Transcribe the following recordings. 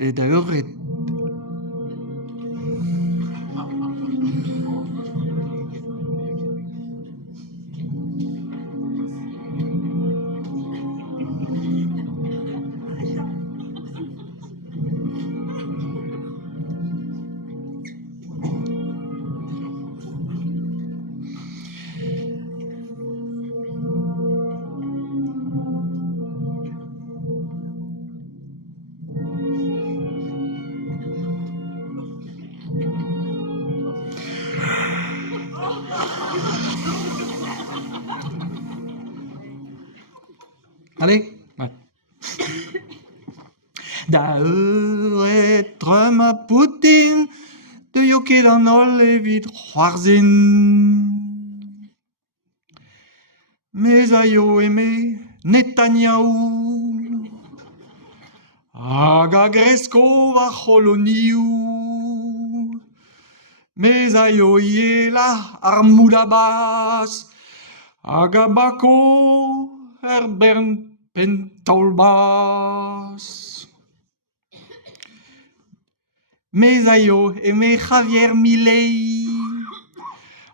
Et d'ailleurs, allez. Ouais. Être ma Poutine, de yoke dan alle vid c'hoarzhin. Mes aïeux aimés, Netanyahu, hag a gresko va c'holoniou. Mes aïeux iela ar moudabas, hag a bako bern pentaolbas. Mes aïeux aimés Javier Milei,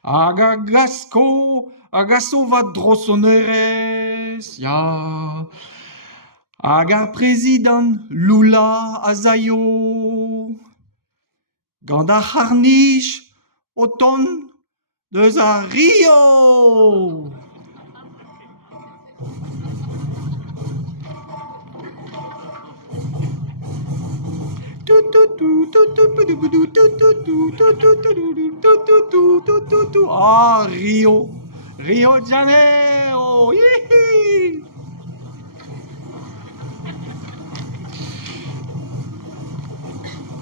hag a gasko, hag a va drosoneres, ya. Hag ar prezident Lula a zaio, gant a c'harnich o ton deus a Rio. Ah, Rio, Rio de Janeiro. Hihi.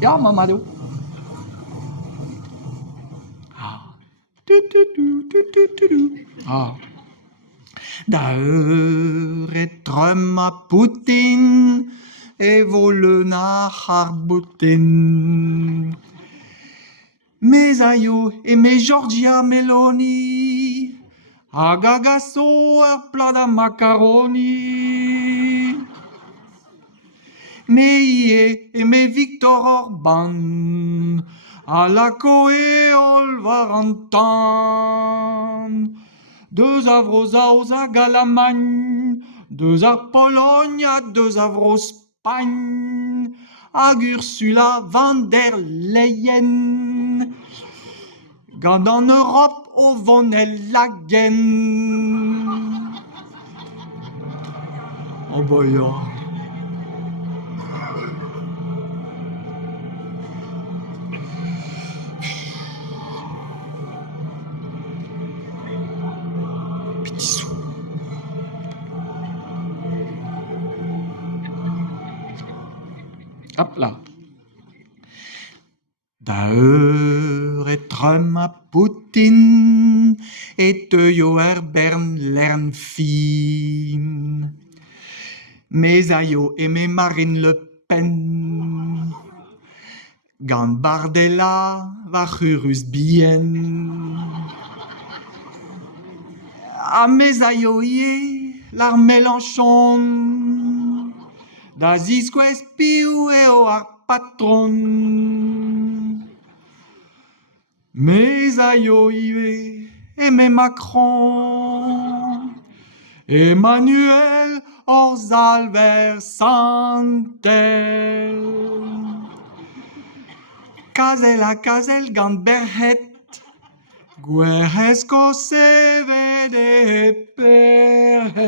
Ja, Mamadou. Ah. Ah. Etre ma Poutine et volena Harbuten. Mes aïeux et mes Giorgia Meloni, agagasso er plat da macaroni. Mes et mes Victor Orban, à la coe olvarantan. Deux avros aus a Galamagne, deux a Pologne, deux avros Spagne, hag Ursula van der Leyen. Gant en Europe o vonel lagen. Oh bah ya. Hop là. Etre ma Poutine et yo bern lern fin. Mes aïeux et mes Marine Le Pen, gant Bardella va churus bien. A mes aïeux l'ar Mélenchon, da ziskwez piou eo ar patron. Mes aïeux et mes Macron, Emmanuel Orzalver Santel. Kazel a kazel gant berhet, gwerhesko sevede perhet.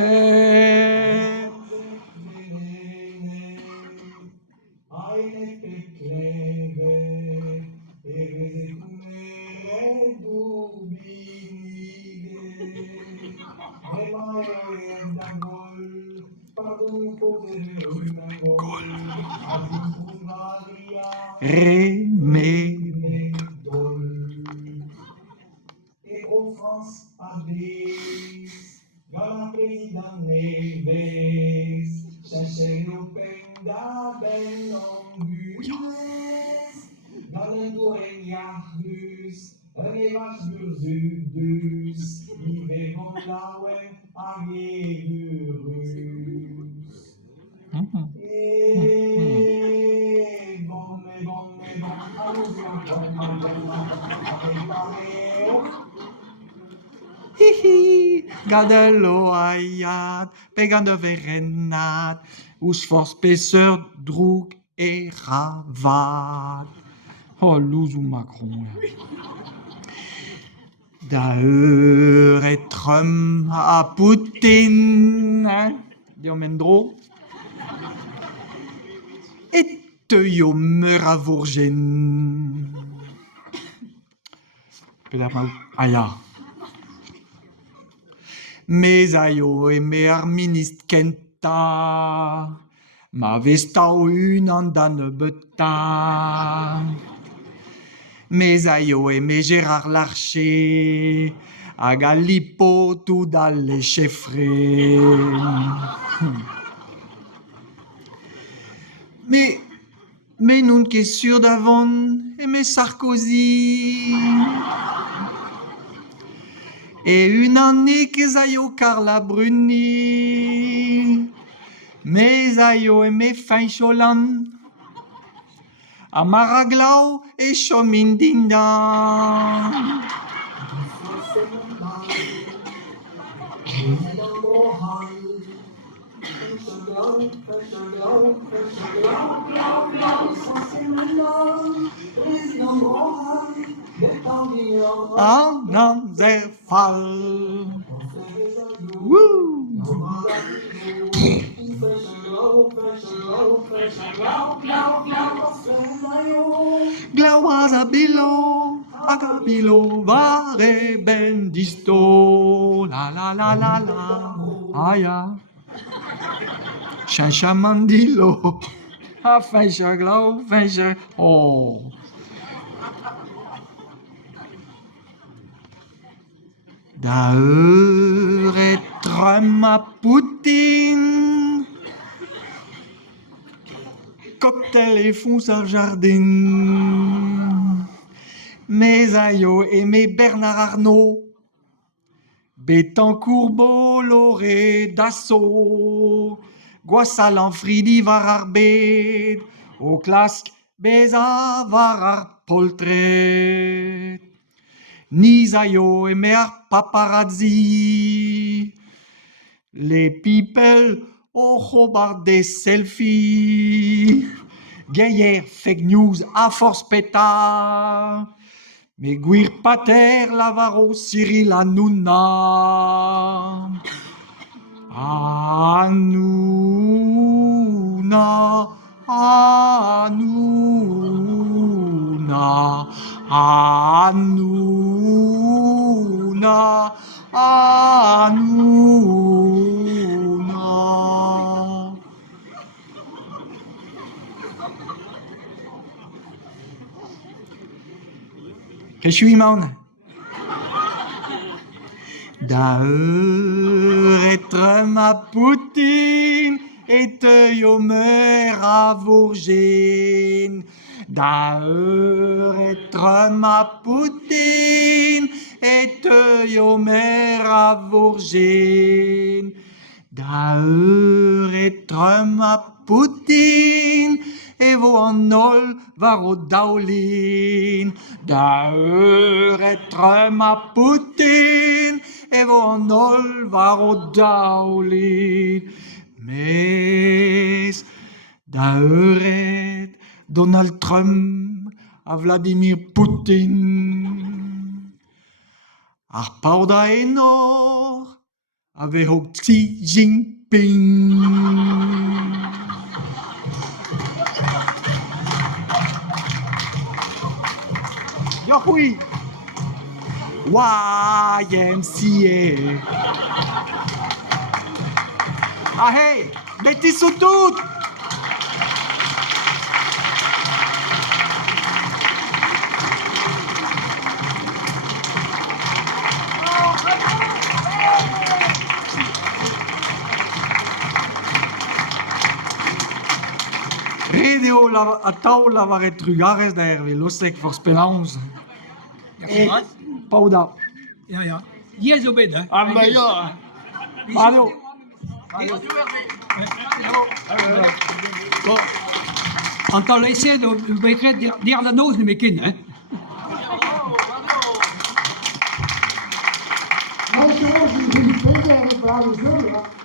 Et au France Paris, dans la présidente Neves, cherchez nos peines d'Abel Angus, dans le Gourignardus, un élevage d'Ursudus, il fait mon laouin à Guérus. Gadello aiat, pegan de verenat, us force pesseur, droug et ravat. Oh, louz ou Macron. Et Trump à Poutine, hein? Diomendro. Et yo meur à Vourgen. Aya. Mes ayo et mes arministes kenta. Ma vesta une andane beta. Mes aïeux et mes Gérard Larcher, à Galipo tout dalle cheffré. Mais nous qui sûr d'avant, et mes Sarkozy. Et une année que aïeux Carla Bruni, mes aïeux et mes fins cholan. A Maraglau et Chomindinda. En Zerfall. Woo! Glauazabilo, Agabilo, Vare Bendisto, la la la la la, aya, Chanchamandilo, a Fencha Glau, Fencha, oh. Daur et Trump à Poutine. Cocktail et fonce à jardin. Mes aïeux et mes Bernard Arnault. Bétancourt, Bolloré, Dassault. Guassalan, Fridi, Vararbé. Au clasque, Béza, Varar, Poltret. Nisayo et Mer Paparazzi. Les people au Hobart des selfies. Guerrière, fake news, à force pétard. Mais Guir Pater, Lavaro, Cyril Hanouna. Hanouna, Hanouna, Hanouna, Hanouna. Que je suis mon. Daur être ma Poutine et te yomer à Vourgine. Daur être ma Poutine et te yomer à Vourgine. Daur être ma Poutine et vo en ol varo daulin. Daur être ma Poutine et vo en ol varo daulin. Mais daur et Donald Trump a Vladimir Poutine. Ar pauda enor ave ho Xi Jinping. Yohui! YMCA. Ah hey! Metti su tut! Radio a taula var et trugares der vi lustig for spelans. Pauda. Ja, ja. Jesu bitte. Aber ja. Hallo. Antal essais de beter dire la nose de mes kin, hein. Dankjewel voor de vragen zo, ja.